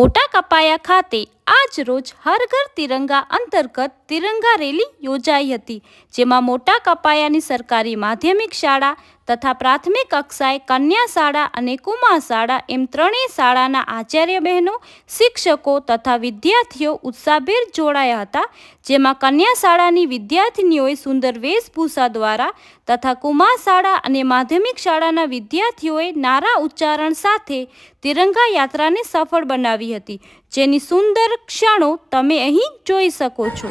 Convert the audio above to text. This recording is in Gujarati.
મોટા કપાયા ખાતે આજ રોજ હર ઘર તિરંગા અંતર્ગત તિરંગા રેલી યોજાઈ હતી, જેમાં મોટા કપાયાની સરકારી માધ્યમિક શાળા તથા પ્રાથમિક કક્ષાએ કન્યા શાળા અને કુમાર શાળા એમ ત્રણેય શાળાના આચાર્ય બહેનો, શિક્ષકો તથા વિદ્યાર્થીઓ ઉત્સાહભેર જોડાયા હતા, જેમાં કન્યા શાળાની વિદ્યાર્થીનીઓએ સુંદર વેશભૂષા દ્વારા તથા કુમાર શાળા અને માધ્યમિક શાળાના વિદ્યાર્થીઓએ નારા ઉચ્ચારણ સાથે તિરંગા યાત્રાને સફળ બનાવી હતી, જેની સુંદર ક્ષણો તમે અહીં જોઈ શકો છો।